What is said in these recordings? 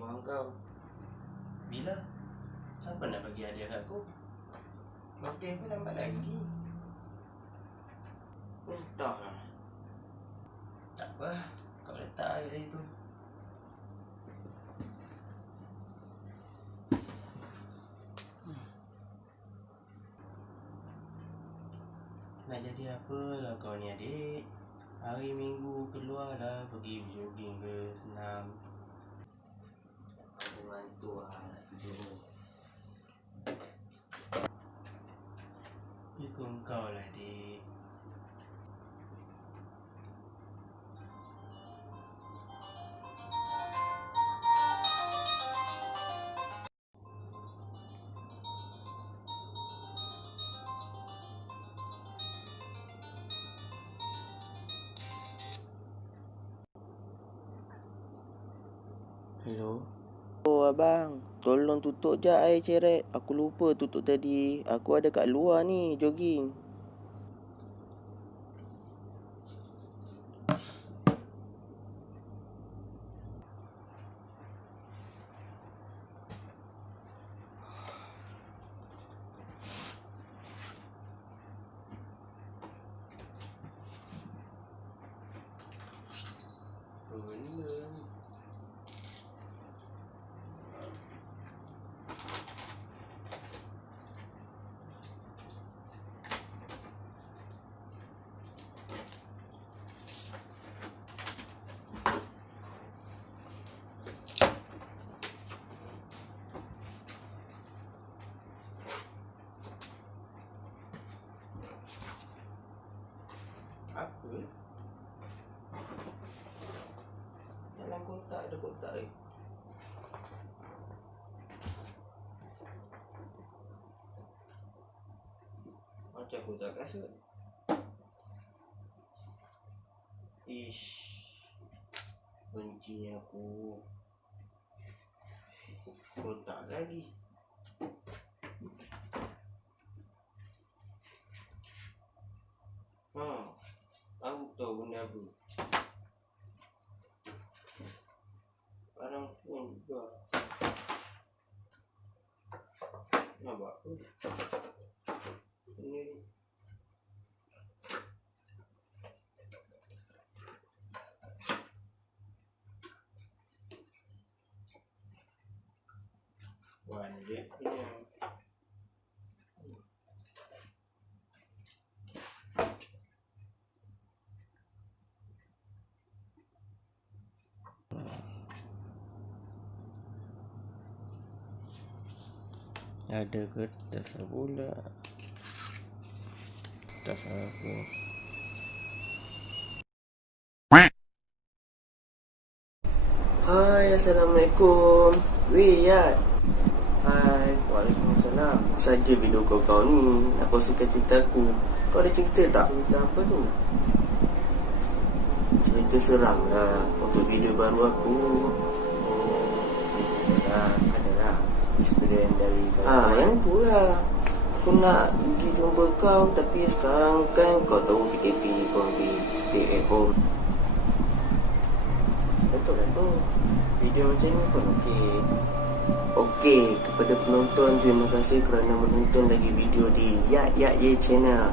wang kau. Bila? Siapa nak bagi hadiah kat aku? Birthday aku lambat lagi. Entahlah. Tak apa, kau letak air itu. Nak jadi apalah kau ni adik? Hari Minggu keluarlah pergi jogging ke senam. Aku ngantuk lah nak tidur. Ikut kau lah adik. Hello. Oh abang, tolong tutup je air ceret. Aku lupa tutup tadi. Aku ada kat luar ni jogging. Apa? Dalam kotak ada kotak ni. Macam kotak kasut. Ish, benci aku. Kotak lagi. Aku tahu benda apa. Barang phone juga. Nak buat apa? Ini ni. Wajib punya. Ada kertas pula. Kertas aku. Hai, Assalamualaikum. Weh, Yat. Hai, Waalaikumsalam. Aku saja video kau ni. Aku suka cerita aku. Kau ada cerita tak? Cerita apa tu? Cerita seram lah. Untuk video baru aku. Oh, cerita seram. Adalah experience dari yang tu lah. Aku nak pergi jumpa kau, tapi sekarang kan kau tahu PKP, COVID, stay at home. Betul lah tu. Video macam ni pun okey. Kepada penonton, terima kasih kerana menonton lagi video di Ye Channel.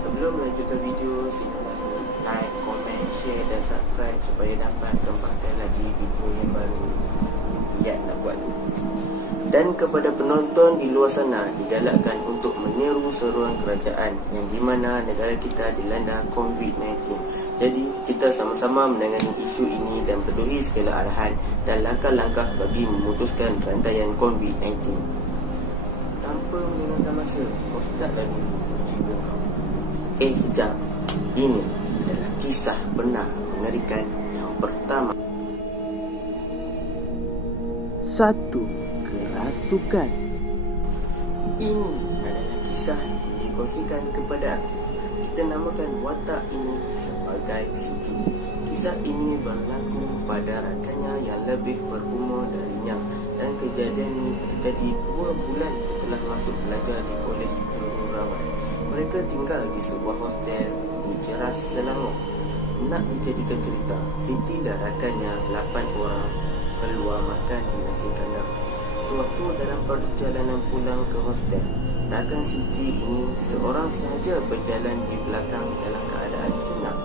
Sebelum melanjutkan video, silakan like, komen, share dan subscribe supaya dapat kembangkan lagi video yang baru Yat nak buat. Dan kepada penonton di luar sana, digalakkan untuk menyeru seruan kerajaan yang di mana negara kita dilanda COVID-19. Jadi, kita sama-sama menangani isu ini dan penuhi segala arahan dan langkah-langkah bagi memutuskan rantaian COVID-19. Tanpa meninggalkan masa, kau startlah dulu cerita kau. Kejap. Ini adalah kisah benar mengerikan yang pertama. 1. Kerasukan. Ini adalah kisah yang dikongsikan kepada aku. Kita namakan watak ini sebagai Siti. Kisah ini berlaku pada rakannya yang lebih berumur darinya, dan kejadian ini terjadi 2 bulan setelah masuk belajar di Kolej Jururawat. Mereka tinggal di sebuah hostel di Jeras, Selangor. Nak dijadikan cerita, Siti dan rakannya 8 orang keluar makan di nasi kandang. Sewaktu dalam perjalanan pulang ke hostel, rakan Siti ini seorang sahaja berjalan di belakang dalam keadaan senyap.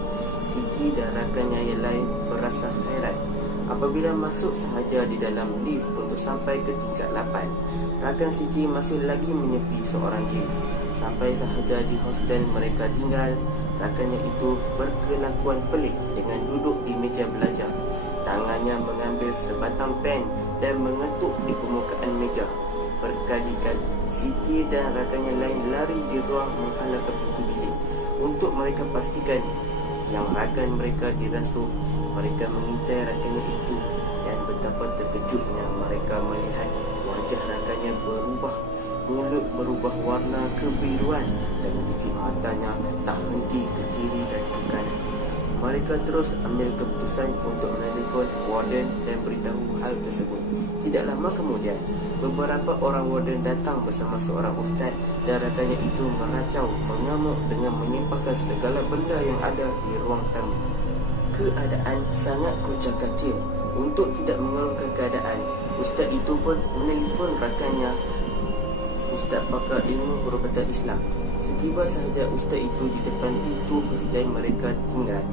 Siti dan rakannya yang lain berasa hairan apabila masuk sahaja di dalam lift untuk sampai ke tingkat 8. Rakan Siti masih lagi menyepi seorang diri. Sampai sahaja di hostel mereka tinggal, rakannya itu berkelakuan pelik dengan duduk di meja belajar. Tangannya mengambil sebatang pen dan mengetuk di permukaan meja. Berkali-kali Siti dan rakannya lain lari di ruang menghala ke pintu bilik untuk mereka pastikan yang rakan mereka dirasuk. Mereka mengintai rakannya itu dan betapa terkejutnya mereka melihat wajah rakannya berubah, mulut berubah warna kebiruan dan biji matanya tak henti ke kiri dan ke kanan. Mereka terus ambil keputusan untuk menelefon warden dan beritahu hal tersebut. Tidak lama kemudian, beberapa orang warden datang bersama seorang ustaz dan rakannya itu meracau, mengamuk dengan menyimpahkan segala benda yang ada di ruang tamu. Keadaan sangat kocak-kacir. Untuk tidak mengeluhkan keadaan, ustaz itu pun menelefon rakannya, ustaz pakar ilmu perubatan Islam. Setiba sahaja ustaz itu di depan pintu hostel mereka tinggal,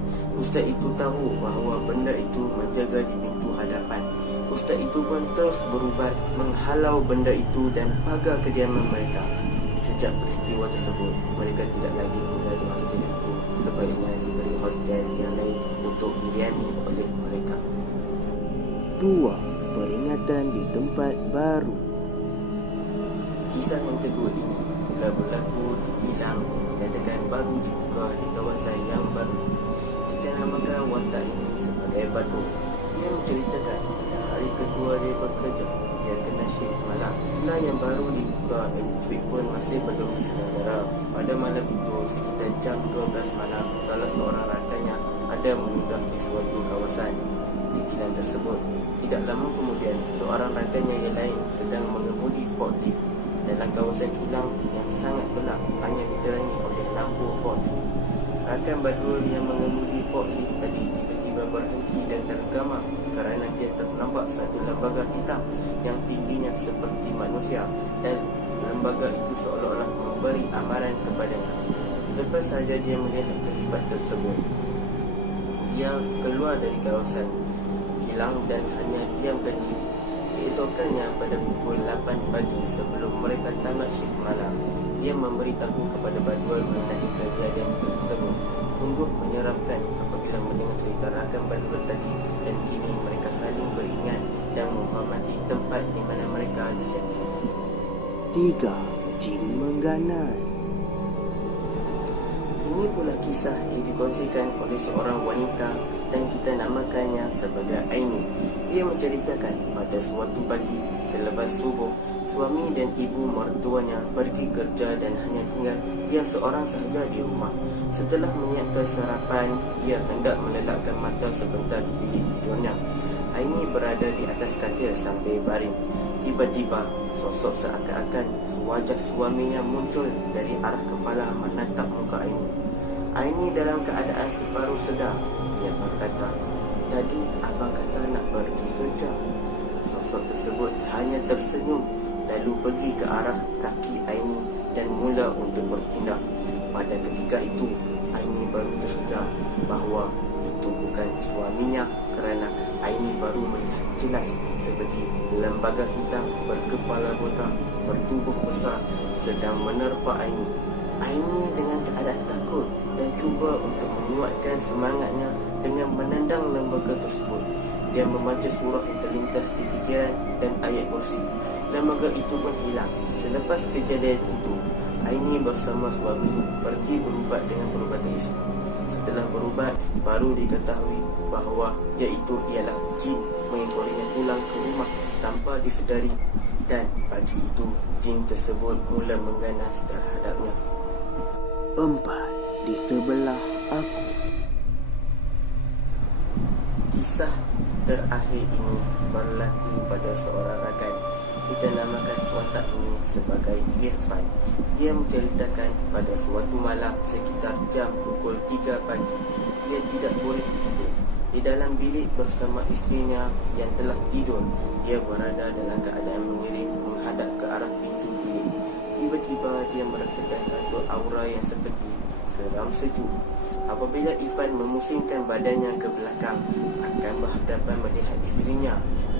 ustaz itu tahu bahawa benda itu menjaga di pintu hadapan. Ustaz itu pun terus berubat menghalau benda itu dan pagar kediaman mereka. Sejak peristiwa tersebut, mereka tidak lagi tinggal di hostel itu, sebaliknya diberi hostel yang lain untuk didiami oleh mereka. 2. Peringatan di tempat baru. Kisah yang kedua ini telah berlaku di Gilang, dinyatakan baru dibuka di kawasan yang baru. Kita namakan watak ini sebagai Batu. Dia menceritakan pada hari kedua dia bekerja, dia kena shift malam. Gilang yang baru dibuka, elektrik pun masih belum diselenggara. Pada malam itu, sekitar jam 12 malam, salah seorang rakannya ada menundah di suatu kawasan di Gilang tersebut. Tidak lama kemudian, seorang rakannya yang lain sedang mengemudi forklift dalam kawasan Gilang yang sangat gelap, hanya diterangi oleh lampu forklift. Rakan Badrul yang mengemudi forklift tadi tiba-tiba berhenti dan tergama kerana dia ternampak satu lembaga hitam yang tingginya seperti manusia dan lembaga itu seolah-olah memberi amaran kepadanya. Selepas sahaja dia melihat terlibat tersebut, dia keluar dari kawasan Gilang dan hanya diamkan diri. Keesokannya pada pukul 8 pagi sebelum mereka tamat shift malam, dia memberitahu kepada Badrul mengenai kejadian tersebut. Sungguh menyeramkan apabila mendengar cerita rakan Badrul tadi, dan kini mereka saling beringat dan menghormati tempat di mana mereka dijati. 3. Jin mengganas. Ini pula kisah yang dikongsikan oleh seorang wanita dan kita namakannya sebagai Aini. Dia menceritakan pada suatu pagi selepas subuh, suami dan ibu mertuanya pergi kerja dan hanya tinggal dia seorang sahaja di rumah. Setelah menyiapkan sarapan, dia hendak melelapkan mata sebentar di bilik tidurnya. Aini berada di atas katil sambil baring. Tiba-tiba, sosok seakan-akan wajah suaminya muncul dari arah kepala menatap muka Aini. Aini dalam keadaan separuh sedar. Dia berkata, "Tadi abang kata nak pergi kerja." Sosok tersebut hanya tersenyum lalu pergi ke arah kaki Aini dan mula untuk bertindak. Pada ketika itu, Aini baru tersedar bahawa itu bukan suaminya kerana Aini baru melihat jelas seperti lembaga hitam berkepala botak bertubuh besar sedang menerpa Aini. Aini dengan keadaan takut dan cuba untuk menguatkan semangatnya dengan menendang lembaga tersebut. Dia membaca surah yang terlintas di fikiran dan ayat kursi. Lembaga itu pun hilang. Selepas kejadian itu, Aini bersama suami pergi berubat dengan perubatan Islam. Setelah berubat, baru diketahui bahawa iaitu ialah jin mengikorinya pulang ke rumah tanpa disedari, dan pagi itu jin tersebut mula mengganas terhadapnya. 4. Di sebelah aku. Kisah terakhir ini berlaku pada seorang rakan. Kita namakan watak ini sebagai Irfan. Dia menceritakan pada suatu malam sekitar jam pukul 3 pagi, dia tidak boleh tidur. Di dalam bilik bersama isterinya yang telah tidur, dia berada dalam keadaan mengiring menghadap ke arah pintu bilik. Tiba-tiba dia merasakan satu aura yang seperti seram sejuk. Apabila Irfan memusingkan badannya ke belakang, akan berhadapan melihat isterinya.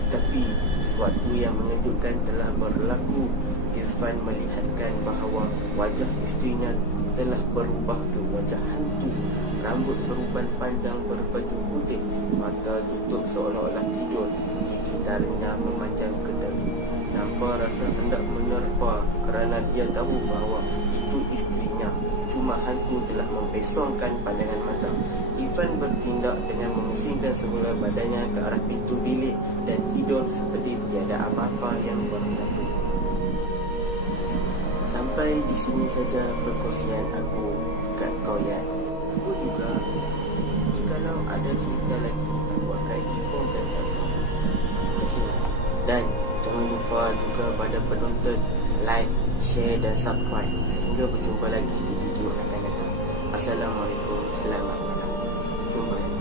Tetapi sesuatu yang mengejutkan telah berlaku. Irfan melihatkan bahawa wajah isterinya telah berubah ke wajah hantu. Rambut beruban panjang berbaju putih, mata tutup seolah-olah tidur. Gigitannya memanjang ke dagu. Tanpa rasa hendak menerpa kerana dia tahu bahawa itu isterinya. Cuma hantu telah membesongkan pandangan mata. Irfan bertindak dengan memusingkan semula badannya ke arah pintu bilik dan tidur seperti tiada apa-apa yang berlaku. Sampai di sini saja perkongsian aku kat Koyat. Aku juga, jikalau ada cerita lagi, aku akan informkan kat kau. Terima kasih. Dan jangan lupa juga pada penonton like, share dan subscribe. Sehingga berjumpa lagi di video akan datang. Assalamualaikum, selamat malam. Jumpa.